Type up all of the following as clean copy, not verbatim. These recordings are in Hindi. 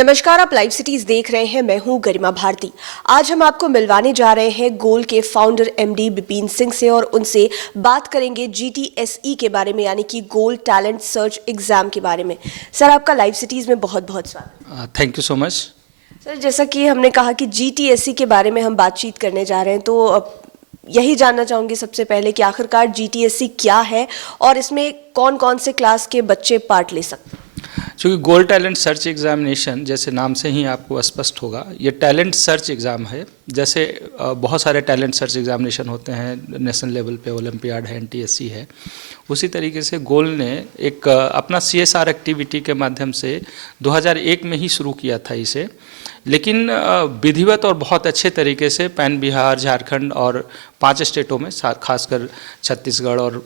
नमस्कार, आप लाइव सिटीज देख रहे हैं। मैं हूं गरिमा भारती। आज हम आपको मिलवाने जा रहे हैं गोल के फाउंडर एमडी बिपिन सिंह से और उनसे बात करेंगे जीटीएसई के बारे में, यानी कि गोल टैलेंट सर्च एग्जाम के बारे में। सर, आपका लाइव सिटीज में बहुत बहुत स्वागत। Thank you so much. Sir, जैसा कि हमने कहा कि जीटीएसई के बारे में हम बातचीत करने जा रहे हैं, तो यही जानना चाहूँगी सबसे पहले कि आखिरकार जीटीएसई क्या है और इसमें कौन कौन से क्लास के बच्चे पार्ट ले सकते हैं। चूँकि गोल टैलेंट सर्च एग्जामिनेशन जैसे नाम से ही आपको स्पष्ट होगा, ये टैलेंट सर्च एग्ज़ाम है। जैसे बहुत सारे टैलेंट सर्च एग्जामिनेशन होते हैं, नेशनल लेवल पे ओलंपियाड है, एनटीएससी है, उसी तरीके से गोल ने एक अपना सीएसआर एक्टिविटी के माध्यम से 2001 में ही शुरू किया था इसे, लेकिन विधिवत और बहुत अच्छे तरीके से पैन बिहार, झारखंड और 5 स्टेटों में, खासकर छत्तीसगढ़ और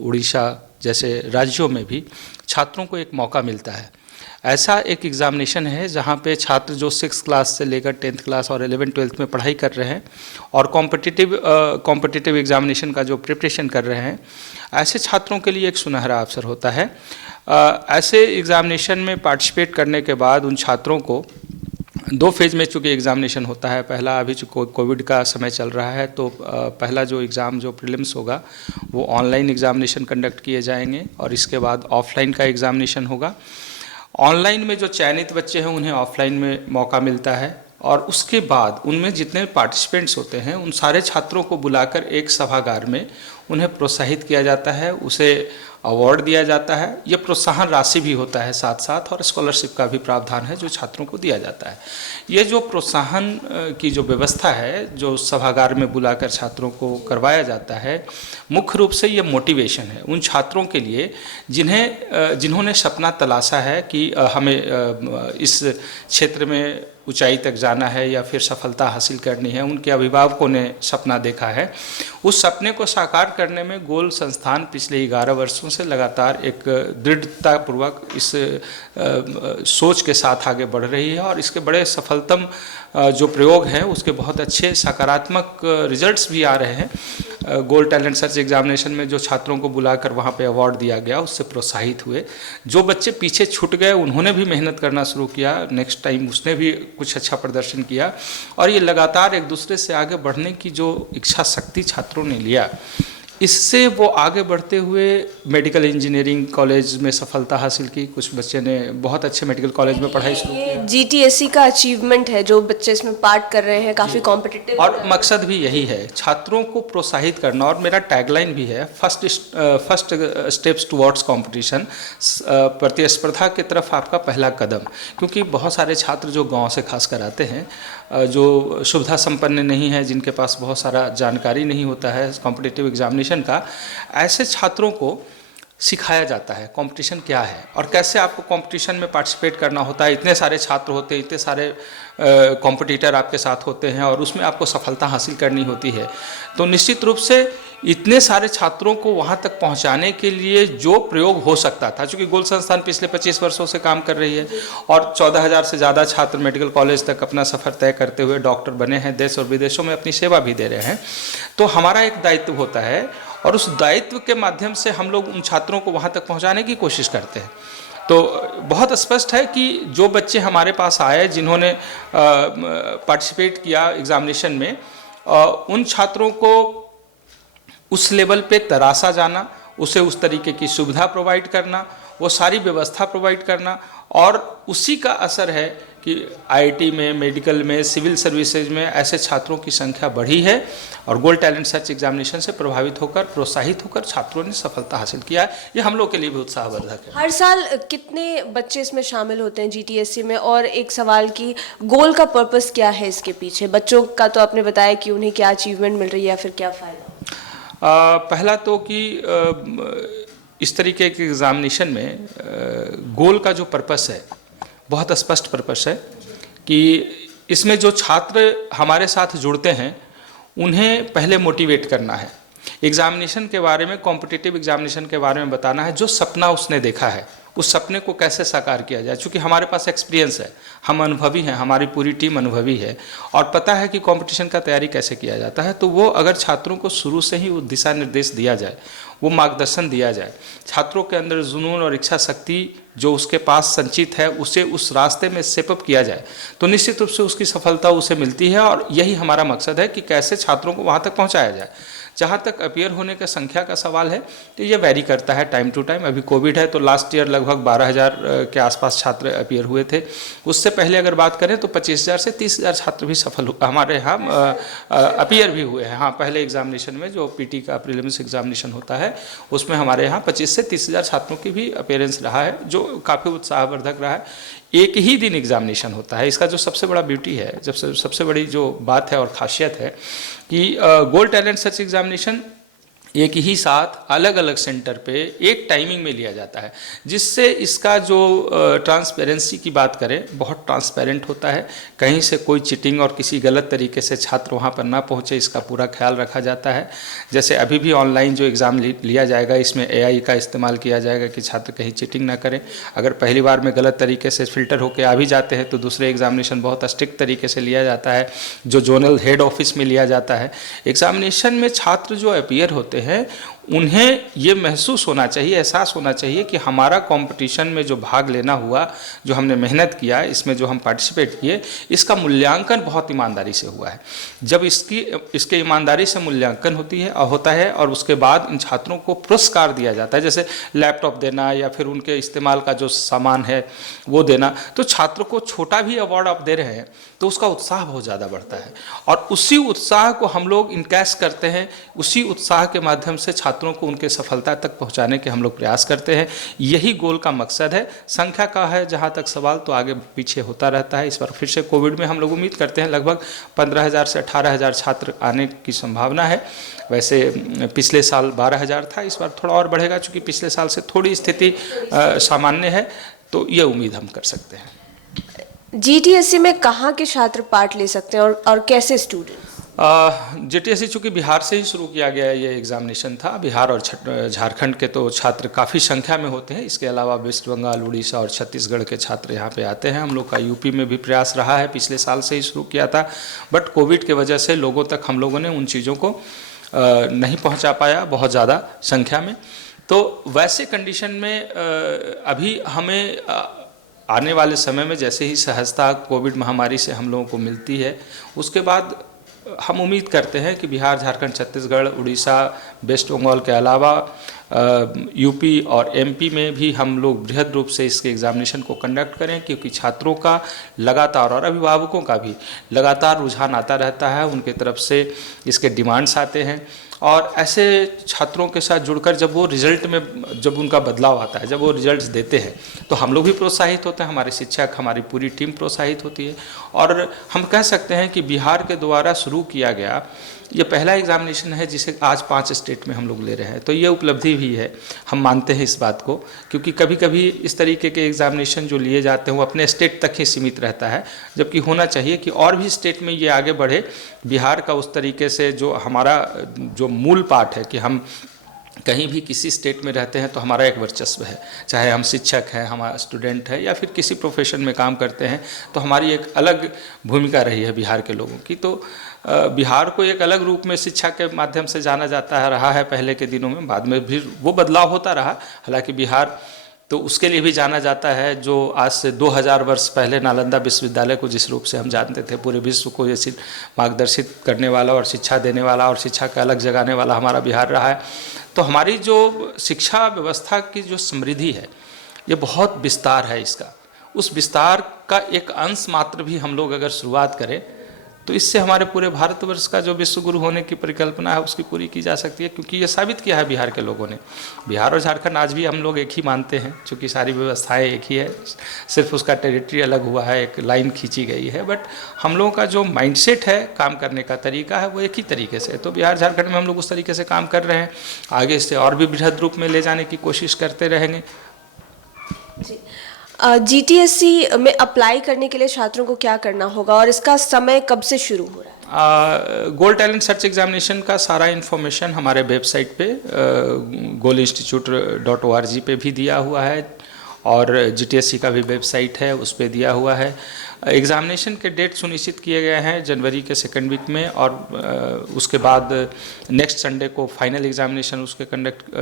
उड़ीसा जैसे राज्यों में भी छात्रों को एक मौका मिलता है। ऐसा एक एग्ज़ामिनेशन है जहाँ पे छात्र जो 6th क्लास से लेकर 10th क्लास और 11th-12th में पढ़ाई कर रहे हैं और कॉम्पिटिटिव एग्ज़ामिनेशन का जो प्रिपरेशन कर रहे हैं, ऐसे छात्रों के लिए एक सुनहरा अवसर होता है। ऐसे एग्ज़ामिनेशन में पार्टिसिपेट करने के बाद उन छात्रों को 2 फेज़ में चूँकि एग्ज़ामिनेशन होता है। पहला, अभी जो कोविड का समय चल रहा है, तो पहला जो एग्ज़ाम जो प्रीलिम्स होगा वो ऑनलाइन एग्ज़ामिनेशन कंडक्ट किए जाएंगे और इसके बाद ऑफलाइन का एग्ज़ामिनेशन होगा। ऑनलाइन में जो चयनित बच्चे हैं उन्हें ऑफलाइन में मौका मिलता है और उसके बाद उनमें जितने पार्टिसिपेंट्स होते हैं उन सारे छात्रों को बुलाकर एक सभागार में उन्हें प्रोत्साहित किया जाता है, उसे अवार्ड दिया जाता है। ये प्रोत्साहन राशि भी होता है साथ साथ, और स्कॉलरशिप का भी प्रावधान है जो छात्रों को दिया जाता है। ये जो प्रोत्साहन की जो व्यवस्था है, जो सभागार में बुलाकर छात्रों को करवाया जाता है, मुख्य रूप से ये मोटिवेशन है उन छात्रों के लिए जिन्होंने सपना तलाशा है कि हमें इस क्षेत्र में ऊंचाई तक जाना है या फिर सफलता हासिल करनी है। उनके अभिभावकों ने सपना देखा है। उस सपने को साकार करने में गोल संस्थान पिछले 11 वर्षों से लगातार एक दृढ़तापूर्वक इस सोच के साथ आगे बढ़ रही है और इसके बड़े सफलतम जो प्रयोग हैं उसके बहुत अच्छे सकारात्मक रिजल्ट्स भी आ रहे हैं। गोल टैलेंट सर्च एग्जामिनेशन में जो छात्रों को बुलाकर वहाँ पे अवार्ड दिया गया, उससे प्रोत्साहित हुए। जो बच्चे पीछे छूट गए उन्होंने भी मेहनत करना शुरू किया, नेक्स्ट टाइम उसने भी कुछ अच्छा प्रदर्शन किया और ये लगातार एक दूसरे से आगे बढ़ने की जो इच्छा शक्ति छात्रों ने लिया, इससे वो आगे बढ़ते हुए मेडिकल इंजीनियरिंग कॉलेज में सफलता हासिल की। कुछ बच्चे ने बहुत अच्छे मेडिकल कॉलेज में पढ़ाई शुरू की। जीटीएसई का अचीवमेंट है, जो बच्चे इसमें पार्ट कर रहे हैं, काफ़ी कॉम्पिटिटिव, और मकसद भी यही है छात्रों को प्रोत्साहित करना। और मेरा टैगलाइन भी है, फर्स्ट स्टेप्स टुवर्ड्स कंपटीशन, प्रतिस्पर्धा की तरफ आपका पहला कदम। क्योंकि बहुत सारे छात्र जो गांव से खासकर आते हैं, जो सुविधा संपन्न नहीं है, जिनके पास बहुत सारा जानकारी नहीं होता है कॉम्पिटिटिव एग्जामिनेशन का, ऐसे छात्रों को सिखाया जाता है कंपटीशन क्या है और कैसे आपको कंपटीशन में पार्टिसिपेट करना होता है। इतने सारे छात्र होते हैं, इतने सारे कॉम्पिटिटर आपके साथ होते हैं और उसमें आपको सफलता हासिल करनी होती है। तो निश्चित रूप से इतने सारे छात्रों को वहाँ तक पहुँचाने के लिए जो प्रयोग हो सकता था, चूँकि गोल संस्थान पिछले 25 वर्षों से काम कर रही है और 14,000 से ज़्यादा छात्र मेडिकल कॉलेज तक अपना सफ़र तय करते हुए डॉक्टर बने हैं, देश और विदेशों में अपनी सेवा भी दे रहे हैं। तो हमारा एक दायित्व होता है और उस दायित्व के माध्यम से हम लोग उन छात्रों को वहाँ तक पहुँचाने की कोशिश करते हैं। तो बहुत स्पष्ट है कि जो बच्चे हमारे पास आए, जिन्होंने पार्टिसिपेट किया एग्जामिनेशन में, उन छात्रों को उस लेवल पे तराशा जाना, उसे उस तरीके की सुविधा प्रोवाइड करना, वो सारी व्यवस्था प्रोवाइड करना, और उसी का असर है कि आईआईटी में, मेडिकल में, सिविल सर्विसेज में ऐसे छात्रों की संख्या बढ़ी है और गोल टैलेंट सर्च एग्जामिनेशन से प्रभावित होकर, प्रोत्साहित होकर छात्रों ने सफलता हासिल किया है। ये हम लोग के लिए भी उत्साहवर्धक है। हर साल कितने बच्चे इसमें शामिल होते हैं जीटीएसई में? और एक सवाल की, गोल का पर्पस क्या है इसके पीछे? बच्चों का तो आपने बताया कि उन्हें क्या अचीवमेंट मिल रही है या फिर क्या फ़ायदा? पहला तो कि इस तरीके के एग्ज़ामिनेशन में गोल का जो पर्पस है बहुत स्पष्ट पर्पस है कि इसमें जो छात्र हमारे साथ जुड़ते हैं उन्हें पहले मोटिवेट करना है, एग्ज़ामिनेशन के बारे में, कॉम्पिटिटिव एग्ज़ामिनेशन के बारे में बताना है। जो सपना उसने देखा है उस सपने को कैसे साकार किया जाए। चूँकि हमारे पास एक्सपीरियंस है, हम अनुभवी हैं, हमारी पूरी टीम अनुभवी है और पता है कि कंपटीशन का तैयारी कैसे किया जाता है। तो वो अगर छात्रों को शुरू से ही वो दिशा निर्देश दिया जाए, वो मार्गदर्शन दिया जाए, छात्रों के अंदर जुनून और इच्छा शक्ति जो उसके पास संचित है उसे उस रास्ते में सेपअप किया जाए, तो निश्चित रूप से उसकी सफलता उसे मिलती है। और यही हमारा मकसद है कि कैसे छात्रों को वहाँ तक पहुँचाया जाए। जहाँ तक अपीयर होने का संख्या का सवाल है तो ये वैरी करता है टाइम टू टाइम। अभी कोविड है तो लास्ट ईयर लगभग 12,000 के आसपास छात्र अपीयर हुए थे। उससे पहले अगर बात करें तो 25,000 से 30,000 छात्र भी हमारे यहाँ अपीयर भी हुए हैं। हाँ, पहले एग्जामिनेशन में जो पीटी का प्रीलिम्स एग्जामिनेशन होता है उसमें हमारे यहाँ 25 से 30,000 छात्रों की भी अपीयरेंस रहा है, जो काफ़ी उत्साहवर्धक रहा है। एक ही दिन एग्जामिनेशन होता है। इसका जो सबसे बड़ा ब्यूटी है, जब सबसे बड़ी जो बात है और खासियत है कि गोल्ड टैलेंट सर्च एग्जामिनेशन एक ही साथ अलग अलग सेंटर पे एक टाइमिंग में लिया जाता है, जिससे इसका जो ट्रांसपेरेंसी की बात करें बहुत ट्रांसपेरेंट होता है। कहीं से कोई चीटिंग और किसी गलत तरीके से छात्र वहाँ पर ना पहुँचे, इसका पूरा ख्याल रखा जाता है। जैसे अभी भी ऑनलाइन जो एग्ज़ाम लिया जाएगा इसमें AI का इस्तेमाल किया जाएगा कि छात्र कहीं चीटिंग ना करें। अगर पहली बार में गलत तरीके से फिल्टर होकर आ भी जाते हैं तो दूसरे एग्जामिनेशन बहुत स्ट्रिक्ट तरीके से लिया जाता है, जो जोनल हेड ऑफिस में लिया जाता है। एग्जामिनेशन में छात्र जो अपीयर होते हैं उन्हें ये महसूस होना चाहिए, एहसास होना चाहिए कि हमारा कंपटीशन में जो भाग लेना हुआ, जो हमने मेहनत किया, इसमें जो हम पार्टिसिपेट किए, इसका मूल्यांकन बहुत ईमानदारी से हुआ है। जब इसके ईमानदारी से मूल्यांकन होता है और उसके बाद इन छात्रों को पुरस्कार दिया जाता है, जैसे लैपटॉप देना या फिर उनके इस्तेमाल का जो सामान है वो देना, तो छात्रों को छोटा भी अवार्ड आप दे रहे हैं तो उसका उत्साह बहुत ज़्यादा बढ़ता है और उसी उत्साह को हम लोग इनकैश करते हैं। उसी उत्साह के माध्यम से छात्रों को उनके सफलता तक पहुंचाने के हम लोग प्रयास करते हैं। यही गोल का मकसद है। संख्या का है जहां तक सवाल तो आगे पीछे होता रहता है। इस बार फिर से कोविड में हम लोग उम्मीद करते हैं लगभग 15,000 से 18,000 छात्र आने की संभावना है। वैसे पिछले साल 12,000 था, इस बार थोड़ा और बढ़ेगा चूँकि पिछले साल से थोड़ी स्थिति सामान्य है, तो ये उम्मीद हम कर सकते हैं। GTSC में कहाँ के छात्र पार्ट ले सकते हैं और कैसे स्टूडेंट? GTSC चूँकि बिहार से ही शुरू किया गया ये एग्जामिनेशन था। बिहार और झारखंड के तो छात्र काफ़ी संख्या में होते हैं। इसके अलावा वेस्ट बंगाल, उड़ीसा और छत्तीसगढ़ के छात्र यहाँ पे आते हैं। हम लोग का यूपी में भी प्रयास रहा है, पिछले साल से ही शुरू किया था, बट कोविड के वजह से लोगों तक हम लोगों ने उन चीज़ों को नहीं पहुँचा पाया बहुत ज़्यादा संख्या में। तो वैसे कंडीशन में अभी हमें आने वाले समय में जैसे ही सहजता कोविड महामारी से हम लोगों को मिलती है, उसके बाद हम उम्मीद करते हैं कि बिहार, झारखंड, छत्तीसगढ़, उड़ीसा, वेस्ट बंगाल के अलावा यूपी और MP में भी हम लोग बृहद रूप से इसके एग्जामिनेशन को कंडक्ट करें, क्योंकि छात्रों का लगातार और अभिभावकों का भी लगातार रुझान आता रहता है। उनके तरफ से इसके डिमांड्स आते हैं और ऐसे छात्रों के साथ जुड़कर जब वो रिजल्ट में जब उनका बदलाव आता है, जब वो रिजल्ट्स देते हैं, तो हम लोग भी प्रोत्साहित होते हैं, हमारे शिक्षक, हमारी पूरी टीम प्रोत्साहित होती है। और हम कह सकते हैं कि बिहार के द्वारा शुरू किया गया ये पहला एग्जामिनेशन है जिसे आज 5 स्टेट में हम लोग ले रहे हैं। तो ये उपलब्धि भी है, हम मानते हैं इस बात को, क्योंकि कभी कभी इस तरीके के एग्जामिनेशन जो लिए जाते हैं वो अपने स्टेट तक ही सीमित रहता है, जबकि होना चाहिए कि और भी स्टेट में ये आगे बढ़े। बिहार का उस तरीके से जो हमारा जो मूल पाठ है कि हम कहीं भी किसी स्टेट में रहते हैं तो हमारा एक वर्चस्व है, चाहे हम शिक्षक हैं, हमारा स्टूडेंट है या फिर किसी प्रोफेशन में काम करते हैं, तो हमारी एक अलग भूमिका रही है बिहार के लोगों की। तो बिहार को एक अलग रूप में शिक्षा के माध्यम से जाना जाता है, रहा है पहले के दिनों में, बाद में भी वो बदलाव होता रहा। हालांकि बिहार तो उसके लिए भी जाना जाता है जो आज से 2000 वर्ष पहले नालंदा विश्वविद्यालय को जिस रूप से हम जानते थे, पूरे विश्व को जैसे मार्गदर्शित करने वाला और शिक्षा देने वाला और शिक्षा का अलग जगाने वाला हमारा बिहार रहा है। तो हमारी जो शिक्षा व्यवस्था की जो समृद्धि है ये बहुत विस्तार है इसका। उस विस्तार का एक अंश मात्र भी हम लोग अगर शुरुआत करें तो इससे हमारे पूरे भारतवर्ष का जो विश्व गुरु होने की परिकल्पना है उसकी पूरी की जा सकती है, क्योंकि ये साबित किया है बिहार के लोगों ने। बिहार और झारखंड आज भी हम लोग एक ही मानते हैं, क्योंकि सारी व्यवस्थाएं एक ही है, सिर्फ उसका टेरिटरी अलग हुआ है, एक लाइन खींची गई है, बट हम लोगों का जो माइंडसेट है, काम करने का तरीका है, वो एक ही तरीके से। तो बिहार झारखंड में हम लोग उस तरीके से काम कर रहे हैं, आगे इससे और भी बृहद रूप में ले जाने की कोशिश करते रहेंगे। जी, GTSC में अप्लाई करने के लिए छात्रों को क्या करना होगा और इसका समय कब से शुरू हो रहा है? गोल्ड टैलेंट सर्च एग्जामिनेशन का सारा इन्फॉर्मेशन हमारे वेबसाइट पे goldinstitute.org पे भी दिया हुआ है और GTSC का भी वेबसाइट है, उस पर दिया हुआ है। एग्ज़ामिनेशन के डेट सुनिश्चित किए गए हैं जनवरी के सेकंड वीक में, और उसके बाद नेक्स्ट संडे को फाइनल एग्ज़ामिनेशन उसके कंडक्ट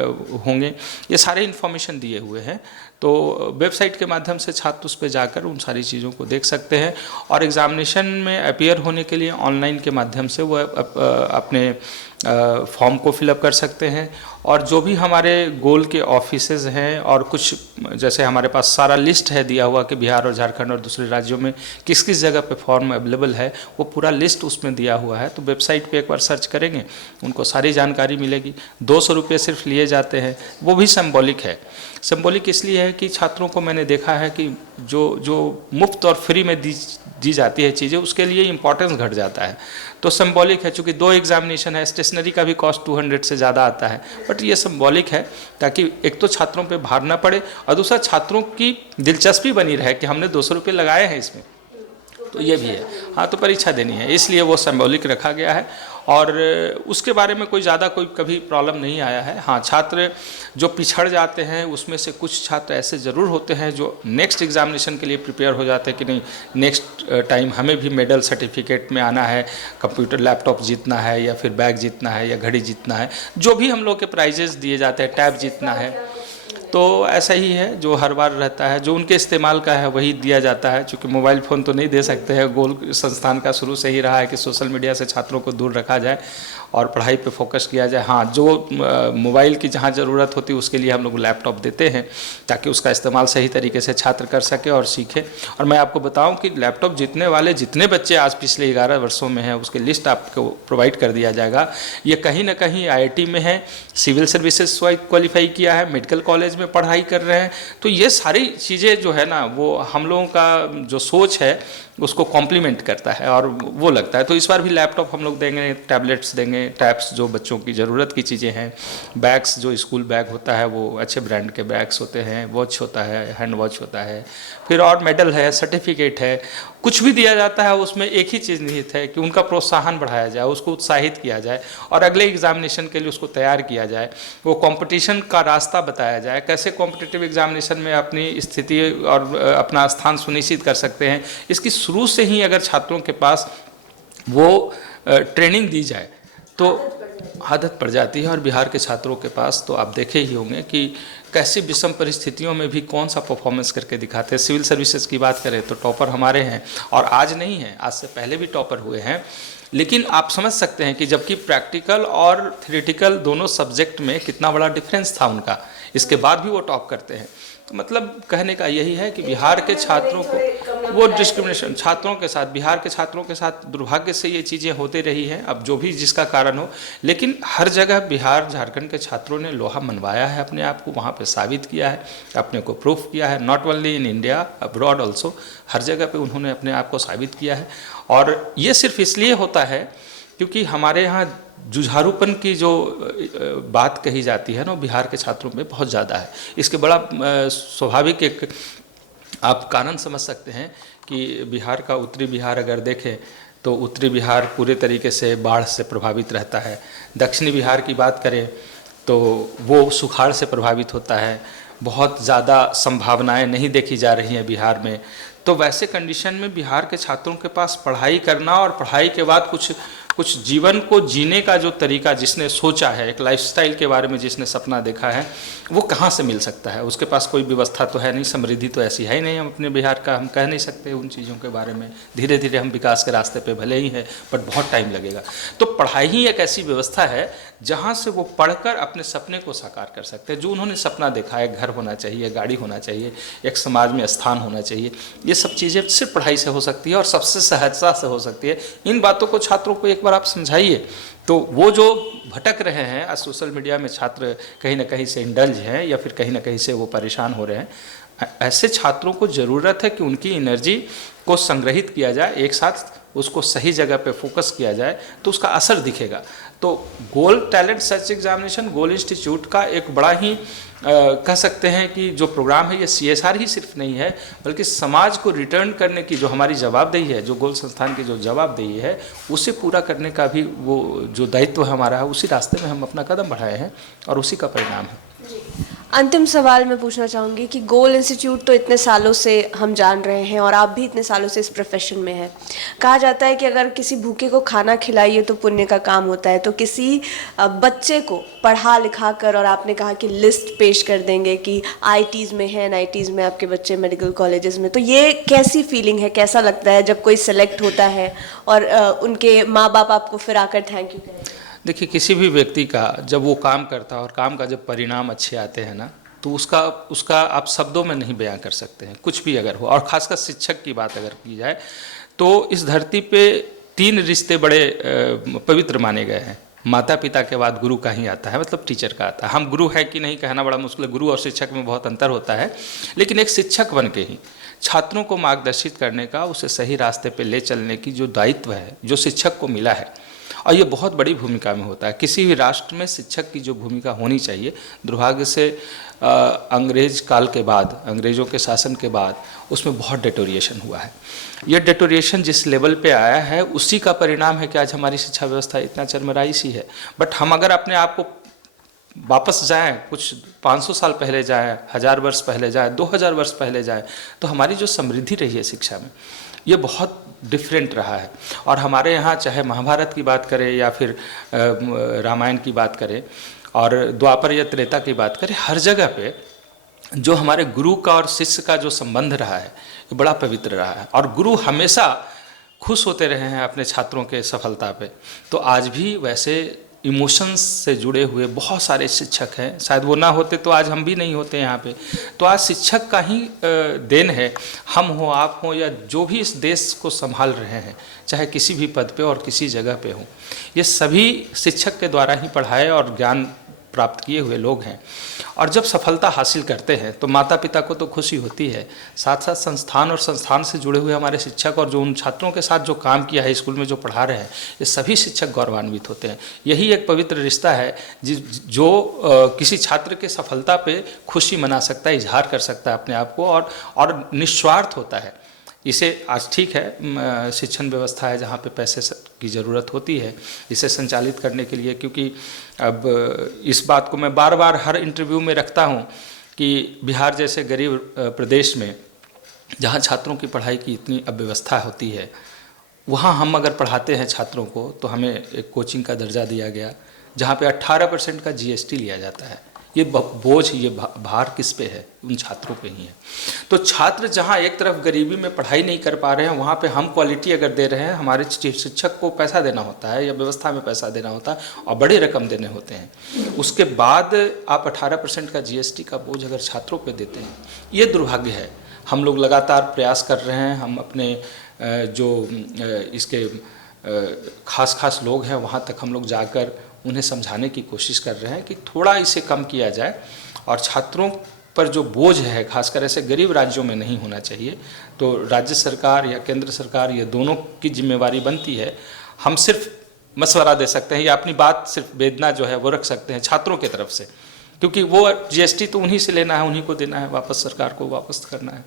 होंगे। ये सारे इन्फॉर्मेशन दिए हुए हैं, तो वेबसाइट के माध्यम से छात्र उस पर जाकर उन सारी चीज़ों को देख सकते हैं। और एग्ज़ामिनेशन में अपीयर होने के लिए ऑनलाइन के माध्यम से वो अपने फॉर्म को फिलअप कर सकते हैं। और जो भी हमारे गोल के ऑफिसेज हैं, और कुछ जैसे हमारे पास सारा लिस्ट है दिया हुआ कि बिहार और झारखंड और दूसरे राज्यों में किस किस जगह पे फॉर्म अवेलेबल है, वो पूरा लिस्ट उसमें दिया हुआ है। तो वेबसाइट पे एक बार सर्च करेंगे, उनको सारी जानकारी मिलेगी। 200 रुपये सिर्फ लिए जाते हैं, वो भी सिंबॉलिक है। सिंबॉलिक इसलिए है कि छात्रों को मैंने देखा है कि जो मुफ्त और फ्री में दी जाती है चीज़ें, उसके लिए इम्पोर्टेंस घट जाता है। तो सिंबॉलिक है, चूँकि 2 एग्जामिनेशन है, स्टेशनरी का भी कॉस्ट 200 से ज़्यादा आता है, बट ये सिंबॉलिक है ताकि एक तो छात्रों पे भार ना पड़े, और दूसरा छात्रों की दिलचस्पी बनी रहे कि हमने 200 रुपये लगाए हैं इसमें, तो ये भी है। हाँ, तो परीक्षा देनी है, इसलिए वो सिंबॉलिक रखा गया है। और उसके बारे में कोई ज़्यादा कोई कभी प्रॉब्लम नहीं आया है। हाँ, छात्र जो पिछड़ जाते हैं उसमें से कुछ छात्र ऐसे ज़रूर होते हैं जो नेक्स्ट एग्जामिनेशन के लिए प्रिपेयर हो जाते हैं कि नहीं, नेक्स्ट टाइम हमें भी मेडल सर्टिफिकेट में आना है, कंप्यूटर लैपटॉप जीतना है, या फिर बैग जीतना है, या घड़ी जीतना है, जो भी हम लोग के प्राइजेस दिए जाते हैं, टैब जीतना है। तो ऐसा ही है, जो हर बार रहता है, जो उनके इस्तेमाल का है वही दिया जाता है। क्योंकि मोबाइल फ़ोन तो नहीं दे सकते हैं। गोल संस्थान का शुरू से ही रहा है कि सोशल मीडिया से छात्रों को दूर रखा जाए और पढ़ाई पे फोकस किया जाए। हाँ, जो मोबाइल की जहाँ ज़रूरत होती है उसके लिए हम लोग लैपटॉप देते हैं, ताकि उसका इस्तेमाल सही तरीके से छात्र कर सके और सीखे। और मैं आपको बताऊं कि लैपटॉप जीतने वाले जितने बच्चे आज पिछले 11 वर्षों में हैं, उसकी लिस्ट आपको प्रोवाइड कर दिया जाएगा। ये कहीं ना कहीं IIT में है, सिविल सर्विसेज क्वालिफाई किया है, मेडिकल कॉलेज में पढ़ाई कर रहे हैं। तो ये सारी चीज़ें जो है ना, वो हम लोगों का जो सोच है उसको कॉम्प्लीमेंट करता है और वो लगता है। तो इस बार भी लैपटॉप हम लोग देंगे, टैबलेट्स देंगे, टैब्स जो बच्चों की ज़रूरत की चीज़ें हैं, बैग्स जो स्कूल बैग होता है वो अच्छे ब्रांड के बैग्स होते हैं, वॉच होता है, हैंड वॉच होता है, फिर और मेडल है, सर्टिफिकेट है। कुछ भी दिया जाता है उसमें एक ही चीज़ निहित है कि उनका प्रोत्साहन बढ़ाया जाए, उसको उत्साहित किया जाए और अगले एग्जामिनेशन के लिए उसको तैयार किया जाए। वो कंपटीशन का रास्ता बताया जाए, कैसे कॉम्पिटिटिव एग्जामिनेशन में अपनी स्थिति और अपना स्थान सुनिश्चित कर सकते हैं। इसकी शुरू से ही अगर छात्रों के पास वो ट्रेनिंग दी जाए तो आदत पड़ जाती है। और बिहार के छात्रों के पास तो आप देखे ही होंगे कि कैसी विषम परिस्थितियों में भी कौन सा परफॉर्मेंस करके दिखाते हैं। सिविल सर्विसेज की बात करें तो टॉपर हमारे हैं, और आज नहीं है, आज से पहले भी टॉपर हुए हैं। लेकिन आप समझ सकते हैं कि जबकि प्रैक्टिकल और थ्योरेटिकल दोनों सब्जेक्ट में कितना बड़ा डिफरेंस था उनका, इसके बाद भी वो टॉप करते हैं। तो मतलब कहने का यही है कि बिहार के छात्रों को वो डिस्क्रिमिनेशन छात्रों के साथ, बिहार के छात्रों के साथ दुर्भाग्य से ये चीज़ें होती रही हैं, अब जो भी जिसका कारण हो। लेकिन हर जगह बिहार झारखंड के छात्रों ने लोहा मनवाया है, अपने आप को वहाँ पे साबित किया है, अपने को प्रूफ किया है। Not only in India, abroad also, हर जगह पे उन्होंने अपने आप को साबित किया है। और ये सिर्फ इसलिए होता है क्योंकि हमारे यहाँ जुझारूपन की जो बात कही जाती है ना, बिहार के छात्रों में बहुत ज़्यादा है। इसके बड़ा स्वाभाविक एक आप कारण समझ सकते हैं कि बिहार का उत्तरी बिहार अगर देखें तो उत्तरी बिहार पूरे तरीके से बाढ़ से प्रभावित रहता है। दक्षिणी बिहार की बात करें तो वो सुखाड़ से प्रभावित होता है। बहुत ज़्यादा संभावनाएं नहीं देखी जा रही हैं बिहार में। तो वैसे कंडीशन में बिहार के छात्रों के पास पढ़ाई करना और पढ़ाई के बाद कुछ जीवन को जीने का जो तरीका जिसने सोचा है, एक लाइफस्टाइल के बारे में जिसने सपना देखा है, वो कहाँ से मिल सकता है। उसके पास कोई व्यवस्था तो है नहीं, समृद्धि तो ऐसी है ही नहीं। हम अपने बिहार का हम कह नहीं सकते उन चीज़ों के बारे में। धीरे धीरे हम विकास के रास्ते पे भले ही हैं, बट बहुत टाइम लगेगा। तो पढ़ाई ही एक ऐसी व्यवस्था है जहाँ से वो पढ़कर अपने सपने को साकार कर सकते हैं। जो उन्होंने सपना देखा है, घर होना चाहिए, गाड़ी होना चाहिए, एक समाज में स्थान होना चाहिए, ये सब चीज़ें सिर्फ पढ़ाई से हो सकती है और सबसे सहजता से हो सकती है। इन बातों को छात्रों को एक बार आप समझाइए तो वो जो भटक रहे हैं आज सोशल मीडिया में, छात्र कहीं ना कहीं से इंडल्ज हैं या फिर कहीं ना कहीं से वो परेशान हो रहे हैं, ऐसे छात्रों को ज़रूरत है कि उनकी एनर्जी को संग्रहित किया जाए, एक साथ उसको सही जगह पे फोकस किया जाए तो उसका असर दिखेगा। तो गोल टैलेंट सर्च एग्जामिनेशन गोल इंस्टीट्यूट का एक बड़ा ही कह सकते हैं कि जो प्रोग्राम है ये CSR ही सिर्फ नहीं है, बल्कि समाज को रिटर्न करने की जो हमारी जवाबदेही है, जो गोल संस्थान की जो जवाबदेही है, उसे पूरा करने का भी वो जो दायित्व हमारा है, उसी रास्ते में हम अपना कदम बढ़ाए हैं और उसी का परिणाम है। अंतिम सवाल मैं पूछना चाहूँगी कि गोल इंस्टीट्यूट तो इतने सालों से हम जान रहे हैं और आप भी इतने सालों से इस प्रोफेशन में हैं। कहा जाता है कि अगर किसी भूखे को खाना खिलाइए तो पुण्य का काम होता है, तो किसी बच्चे को पढ़ा लिखा कर, और आपने कहा कि लिस्ट पेश कर देंगे कि आईटीज़ में है, एनआईटीज़ में आपके बच्चे, मेडिकल कॉलेजेस में, तो ये कैसी फीलिंग है, कैसा लगता है जब कोई सेलेक्ट होता है और उनके माँ बाप आपको फिर आकर थैंक यू कहें? देखिए, किसी भी व्यक्ति का जब वो काम करता है और काम का जब परिणाम अच्छे आते हैं ना, तो उसका आप शब्दों में नहीं बयां कर सकते हैं, कुछ भी अगर हो। और खासकर शिक्षक की बात अगर की जाए तो इस धरती पे 3 रिश्ते बड़े पवित्र माने गए हैं। माता पिता के बाद गुरु का ही आता है, मतलब टीचर का आता है। हम गुरु है कि नहीं कहना बड़ा मुश्किल है, गुरु और शिक्षक में बहुत अंतर होता है, लेकिन एक शिक्षक बन के ही छात्रों को मार्गदर्शित करने का, उसे सही रास्ते पे ले चलने की जो दायित्व है, जो शिक्षक को मिला है, और ये बहुत बड़ी भूमिका में होता है। किसी भी राष्ट्र में शिक्षक की जो भूमिका होनी चाहिए, दुर्भाग्य से अंग्रेज काल के बाद, अंग्रेज़ों के शासन के बाद उसमें बहुत डेटोरिएशन हुआ है। ये डेटोरिएशन जिस लेवल पे आया है, उसी का परिणाम है कि आज हमारी शिक्षा व्यवस्था इतना चरमराई सी है। बट हम अगर अपने आप को वापस जाएं, कुछ 500 साल पहले जाएं, 1000 वर्ष पहले जाएं, 2000 वर्ष पहले जाएं, तो हमारी जो समृद्धि रही है शिक्षा में, ये बहुत डिफरेंट रहा है। और हमारे यहाँ चाहे महाभारत की बात करें या फिर रामायण की बात करें और द्वापर या त्रेता की बात करें, हर जगह पे जो हमारे गुरु का और शिष्य का जो संबंध रहा है, ये बड़ा पवित्र रहा है। और गुरु हमेशा खुश होते रहे हैं अपने छात्रों के सफलता पे। तो आज भी वैसे इमोशंस से जुड़े हुए बहुत सारे शिक्षक हैं, शायद वो ना होते तो आज हम भी नहीं होते यहाँ पे। तो आज शिक्षक का ही देन है, हम हो, आप हो, या जो भी इस देश को संभाल रहे हैं, चाहे किसी भी पद पे और किसी जगह पे हो, ये सभी शिक्षक के द्वारा ही पढ़ाए और ज्ञान प्राप्त किए हुए लोग हैं। और जब सफलता हासिल करते हैं तो माता पिता को तो खुशी होती है, साथ साथ संस्थान और संस्थान से जुड़े हुए हमारे शिक्षक और जो उन छात्रों के साथ जो काम किया है, स्कूल में जो पढ़ा रहे हैं, ये सभी शिक्षक गौरवान्वित होते हैं। यही एक पवित्र रिश्ता है जो किसी छात्र के सफलता पे खुशी मना सकता है, इजहार कर सकता है अपने आप को, और निस्वार्थ होता है। इसे आज ठीक है, शिक्षण व्यवस्था है जहाँ पे पैसे की ज़रूरत होती है इसे संचालित करने के लिए, क्योंकि अब इस बात को मैं बार बार हर इंटरव्यू में रखता हूँ कि बिहार जैसे गरीब प्रदेश में जहाँ छात्रों की पढ़ाई की इतनी अव्यवस्था होती है, वहाँ हम अगर पढ़ाते हैं छात्रों को तो हमें एक कोचिंग का दर्जा दिया गया जहाँ पे 18% का जीएसटी लिया जाता है। ये बोझ, ये भार किस पे है? उन छात्रों पे ही है। तो छात्र जहाँ एक तरफ गरीबी में पढ़ाई नहीं कर पा रहे हैं, वहाँ पे हम क्वालिटी अगर दे रहे हैं, हमारे शिक्षक को पैसा देना होता है या व्यवस्था में पैसा देना होता है और बड़े रकम देने होते हैं। उसके बाद आप 18% का जीएसटी का बोझ अगर छात्रों पे देते हैं, ये दुर्भाग्य है। हम लोग लगातार प्रयास कर रहे हैं, हम अपने जो इसके खास लोग हैं वहाँ तक हम लोग जाकर उन्हें समझाने की कोशिश कर रहे हैं कि थोड़ा इसे कम किया जाए और छात्रों पर जो बोझ है, खासकर ऐसे गरीब राज्यों में नहीं होना चाहिए। तो राज्य सरकार या केंद्र सरकार, ये दोनों की जिम्मेवारी बनती है। हम सिर्फ मशवरा दे सकते हैं या अपनी बात, सिर्फ वेदना जो है वो रख सकते हैं छात्रों की तरफ से, क्योंकि वो जीएसटी तो उन्हीं से लेना है, उन्हीं को देना है, वापस सरकार को वापस करना है।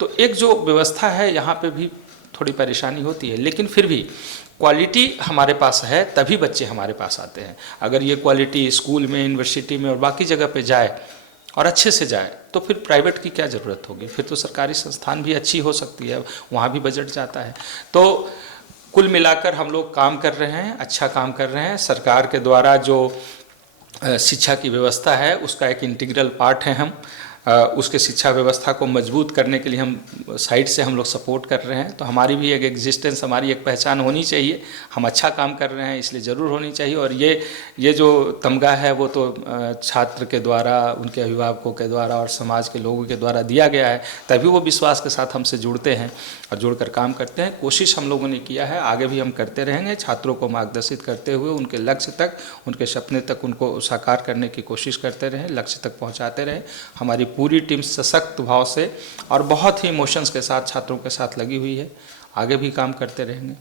तो एक जो व्यवस्था है यहाँ पे भी थोड़ी परेशानी होती है, लेकिन फिर भी क्वालिटी हमारे पास है तभी बच्चे हमारे पास आते हैं। अगर ये क्वालिटी स्कूल में, यूनिवर्सिटी में और बाकी जगह पे जाए और अच्छे से जाए तो फिर प्राइवेट की क्या ज़रूरत होगी? फिर तो सरकारी संस्थान भी अच्छी हो सकती है, वहाँ भी बजट जाता है। तो कुल मिलाकर हम लोग काम कर रहे हैं, अच्छा काम कर रहे हैं। सरकार के द्वारा जो शिक्षा की व्यवस्था है उसका एक इंटीग्रल पार्ट है हम। उसके शिक्षा व्यवस्था को मजबूत करने के लिए हम साइड से हम लोग सपोर्ट कर रहे हैं। तो हमारी भी एक एग्जिस्टेंस, हमारी एक पहचान होनी चाहिए। हम अच्छा काम कर रहे हैं इसलिए ज़रूर होनी चाहिए। और ये जो तमगा है वो तो छात्र के द्वारा, उनके अभिभावकों के द्वारा और समाज के लोगों के द्वारा दिया गया है, तभी वो विश्वास के साथ हमसे जुड़ते हैं और जुड़कर काम करते हैं। कोशिश हम लोगों ने किया है, आगे भी हम करते रहेंगे। छात्रों को मार्गदर्शित करते हुए उनके लक्ष्य तक, उनके सपने तक उनको साकार करने की कोशिश करते रहें, लक्ष्य तक पहुँचाते रहें। हमारी पूरी टीम सशक्त भाव से और बहुत ही इमोशंस के साथ छात्रों के साथ लगी हुई है, आगे भी काम करते रहेंगे।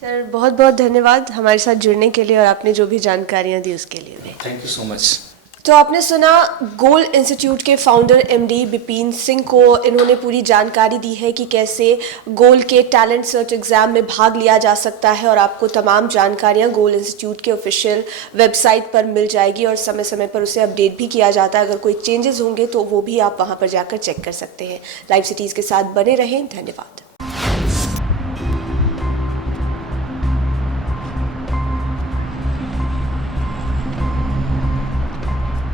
सर बहुत बहुत धन्यवाद हमारे साथ जुड़ने के लिए और आपने जो भी जानकारियाँ दी उसके लिए भी। Thank you so much. तो आपने सुना गोल इंस्टीट्यूट के फाउंडर एमडी बिपिन सिंह को। इन्होंने पूरी जानकारी दी है कि कैसे गोल के टैलेंट सर्च एग्जाम में भाग लिया जा सकता है, और आपको तमाम जानकारियां गोल इंस्टीट्यूट के ऑफिशियल वेबसाइट पर मिल जाएगी और समय समय पर उसे अपडेट भी किया जाता है। अगर कोई चेंजेस होंगे तो वो भी आप वहां पर जाकर चेक कर सकते हैं। लाइव सिटीज़ के साथ बने रहें। धन्यवाद।